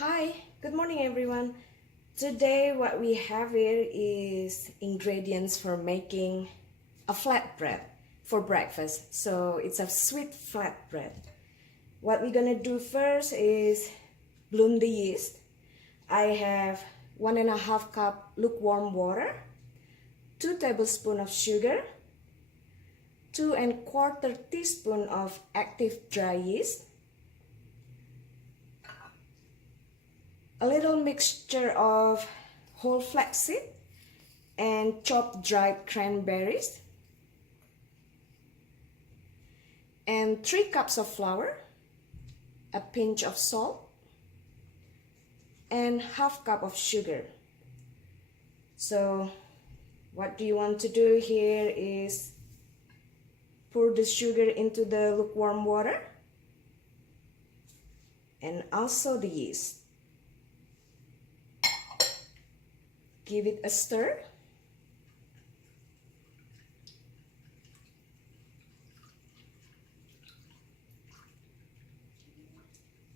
Hi, good morning everyone. Today what we have here is ingredients for making a flatbread for breakfast. So it's a sweet flatbread. What we're gonna do first is bloom the yeast. I have 1.5 cup lukewarm water, 2 tablespoons of sugar, 2¼ teaspoon of active dry yeast, a little mixture of whole flaxseed and chopped dried cranberries, and 3 cups of flour, a pinch of salt, and ½ cup of sugar. So what do you want to do here is pour the sugar into the lukewarm water and also the yeast. Give it a stir.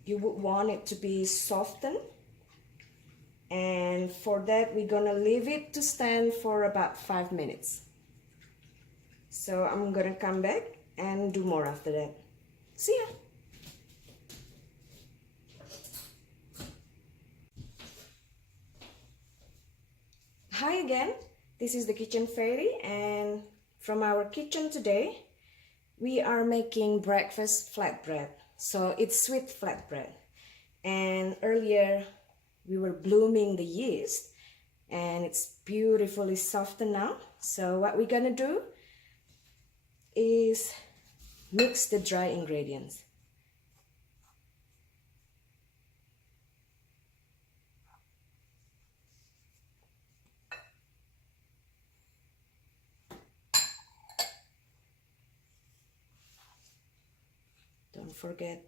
You would want it to be softened, and for that we're gonna leave it to stand for about 5 minutes. So I'm gonna come back and do more after that. See ya. Hi again, this is the Kitchen Fairy, and from our kitchen today we are making breakfast flatbread. So it's sweet flatbread, and earlier we were blooming the yeast and it's beautifully softened now. So what we're gonna do is mix the dry ingredients. Don't forget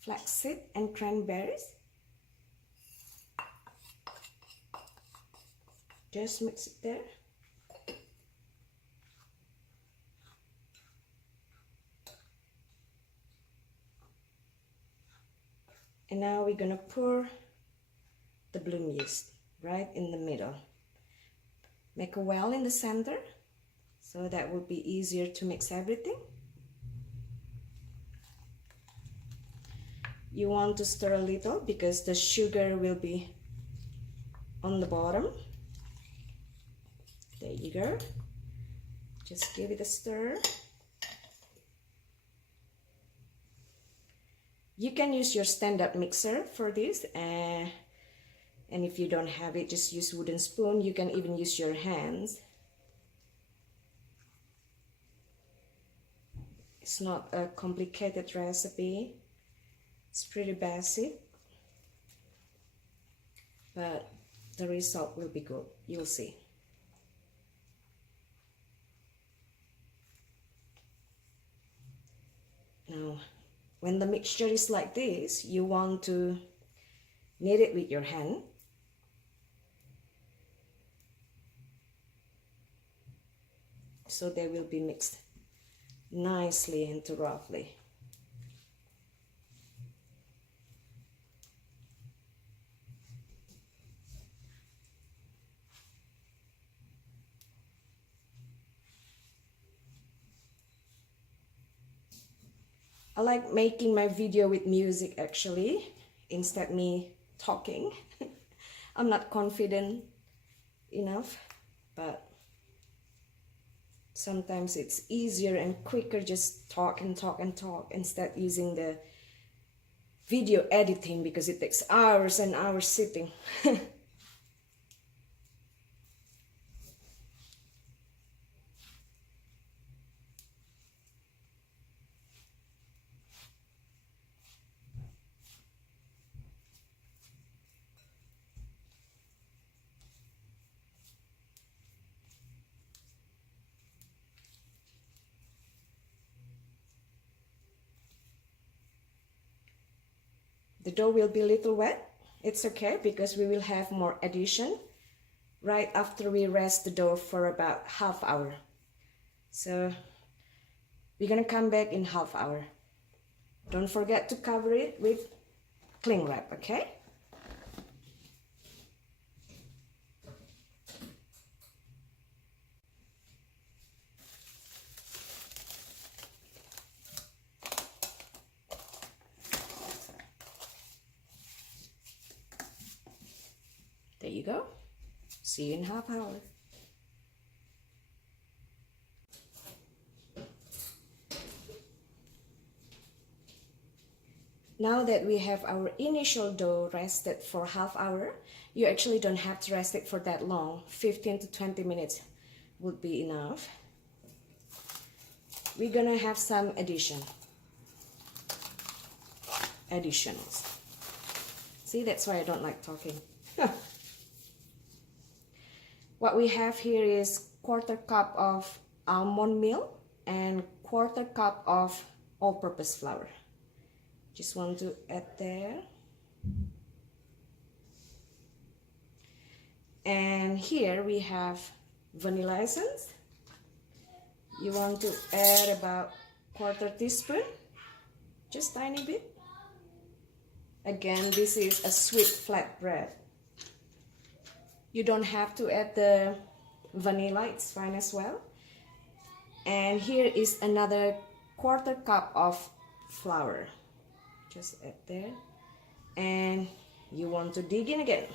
flaxseed and cranberries. Just mix it there. And now we're gonna pour the bloom yeast right in the middle. Make a well in the center so that will be easier to mix everything. You want to stir a little because the sugar will be on the bottom. There you go. Just give it a stir. You can use your stand-up mixer for this, and if you don't have it, just use wooden spoon. You can even use your hands. It's not a complicated recipe. It's pretty basic, but the result will be good. You'll see. Now, when the mixture is like this, you want to knead it with your hand. So they will be mixed nicely and roughly. I like making my video with music actually, instead me talking. I'm not confident enough, but sometimes it's easier and quicker just talk and talk and talk instead using the video editing, because it takes hours and hours sitting. The dough will be a little wet. It's okay because we will have more addition right after we rest the dough for about ½ hour. So we're gonna come back in ½ hour. Don't forget to cover it with cling wrap, okay? you go. See you in half hour. Now that we have our initial dough rested for half hour, you actually don't have to rest it for that long. 15 to 20 minutes would be enough. We're gonna have some additionals. See, that's why I don't like talking. What we have here is 1/4 cup of almond milk and 1/4 cup of all-purpose flour. Just want to add there. And here we have vanilla essence. You want to add about 1/4 teaspoon, just tiny bit. Again, this is a sweet flatbread. You don't have to add the vanilla, it's fine as well. And here is another 1/4 cup of flour. Just add there. And you want to dig in again.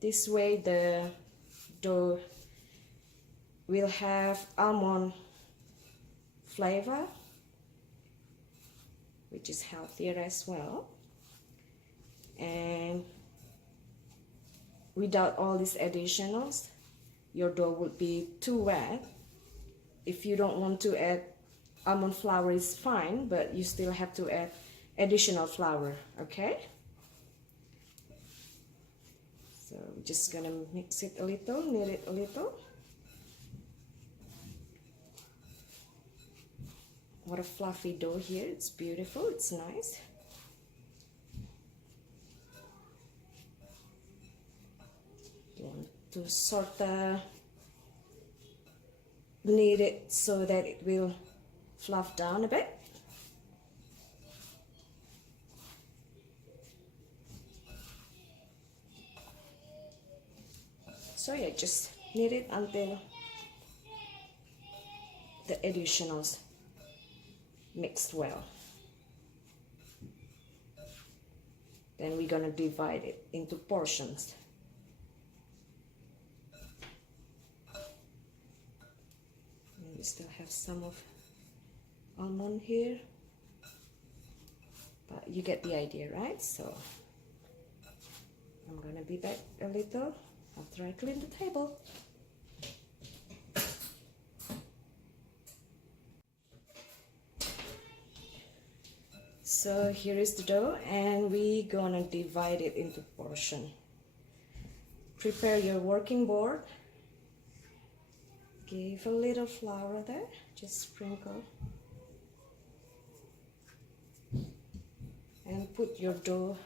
This way the dough will have almond flavor, which is healthier as well. And without all these additionals, your dough would be too wet. If you don't want to add almond flour, is fine, but you still have to add additional flour, okay? So we're just gonna mix it a little, knead it a little. What a fluffy dough here, it's beautiful, it's nice. You want to sort of knead it so that it will fluff down a bit. So yeah, just knead it until the additionals mixed well. Then we're gonna divide it into portions. And we still have some of almond here, but you get the idea, right? So I'm gonna be back a little after I clean the table. So here is the dough, and we're gonna divide it into portion. Prepare your working board. Give a little flour there, just sprinkle. And put your dough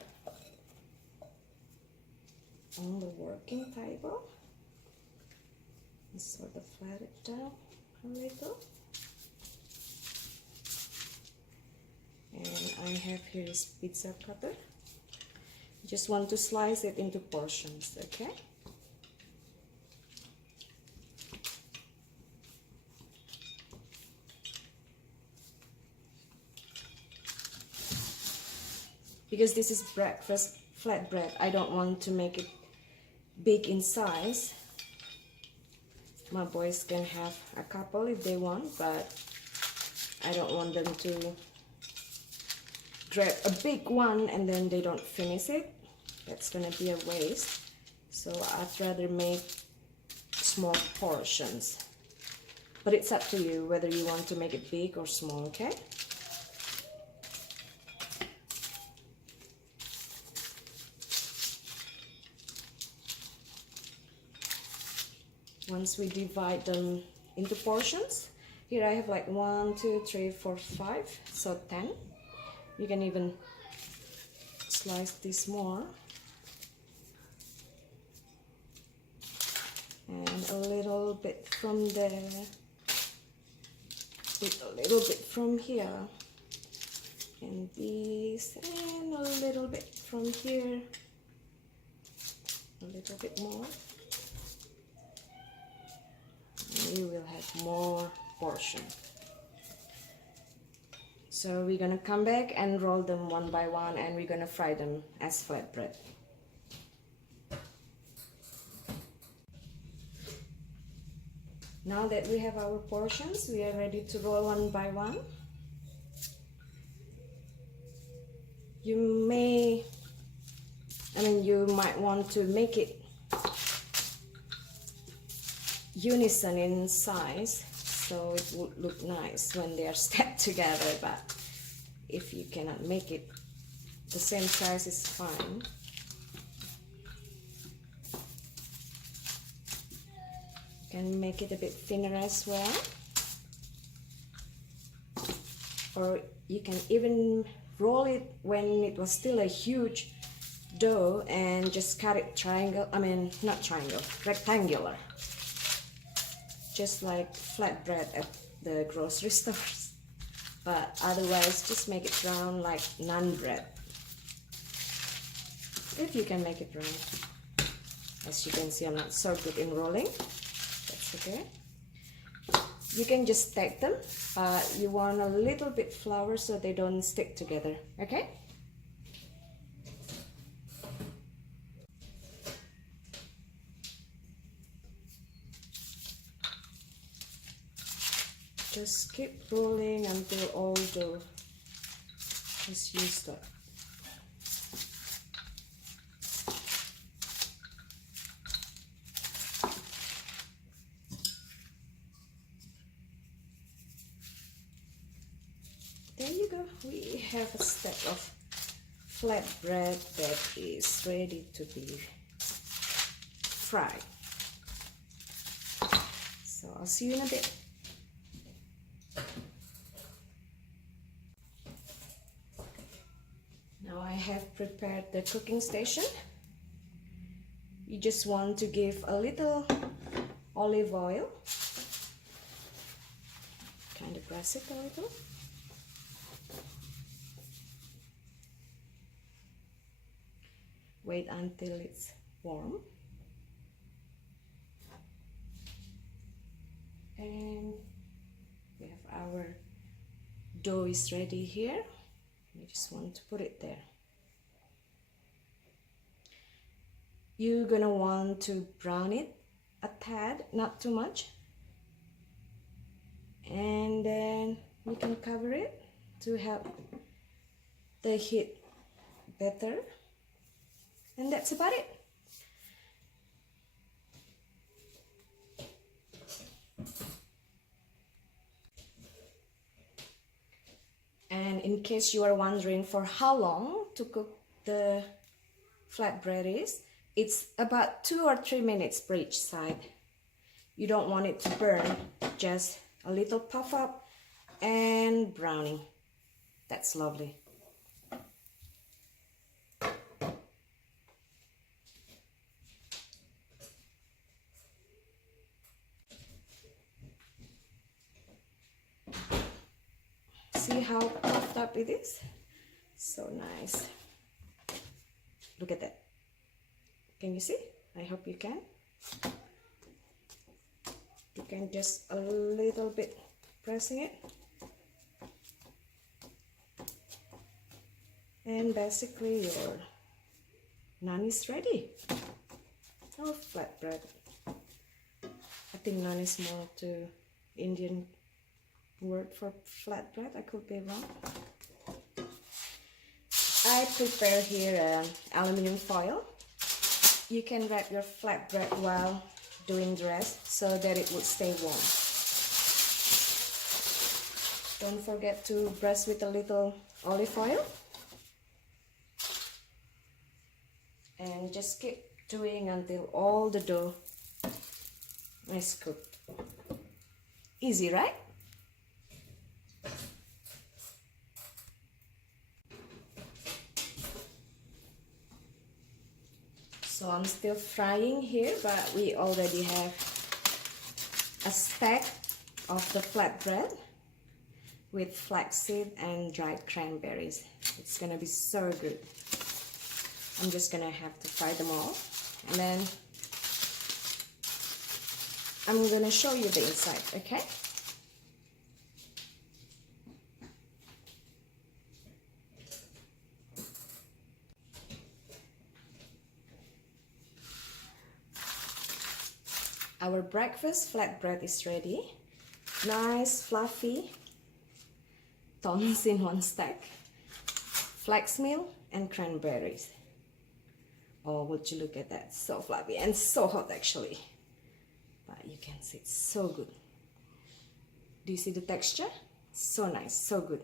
on the working table and sort of flat it down a little. And I have here is pizza cutter. Just want to slice it into portions, okay? Because this is breakfast flatbread, I don't want to make it big in size. My boys can have a couple if they want, but I don't want them to grab a big one and then they don't finish it. That's gonna be a waste. So I'd rather make small portions, but it's up to you whether you want to make it big or small, okay? Once we divide them into portions, here I have like 1, 2, 3, 4, 5, so 10. You can even slice this more. And a little bit from there, with a little bit from here, and this, and a little bit from here, a little bit more. we will have more portion. So we're gonna come back and roll them one by one, and we're gonna fry them as flatbread. Now that we have our portions, we are ready to roll one by one. You might want to make it unison in size, so it would look nice when they are stacked together, but if you cannot make it the same size, is fine. You can make it a bit thinner as well, or you can even roll it when it was still a huge dough and just cut it rectangular, just like flatbread at the grocery stores. But otherwise, just make it round like naan bread, if you can make it round. As you can see, I'm not so good in rolling. That's okay. You can just stack them, but you want a little bit flour so they don't stick together, okay? Just keep rolling until all dough is used up. There you go. We have a stack of flatbread that is ready to be fried. So I'll see you in a bit. Now I have prepared the cooking station. You just want to give a little olive oil, kind of press it a little. Wait until it's warm. And we have our dough is ready here. You just want to put it there. You're gonna want to brown it a tad, not too much. And then you can cover it to help the heat better. And that's about it. And in case you are wondering for how long to cook the flatbread is, it's about 2 or 3 minutes per each side. You don't want it to burn, just a little puff up and browning. That's lovely. See how puffed up it is? So nice. Look at that. Can you see? I hope you can. You can just a little bit pressing it. And basically your naan is ready. Or flatbread. I think naan is more to Indian word for flatbread. I could be wrong. I prepare here an aluminum foil. You can wrap your flatbread while doing the rest so that it would stay warm. Don't forget to brush with a little olive oil. And just keep doing until all the dough is cooked. Easy, right? So I'm still frying here, but we already have a stack of the flatbread with flaxseed and dried cranberries. It's gonna be so good. I'm just gonna have to fry them all, and then I'm gonna show you the inside, okay? Our breakfast flatbread is ready. Nice, fluffy, tons in one stack, flax meal and cranberries. Oh, would you look at that? So fluffy and so hot actually. But you can see it's so good. Do you see the texture? So nice, so good.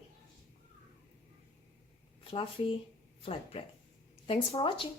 Fluffy flatbread. Thanks for watching.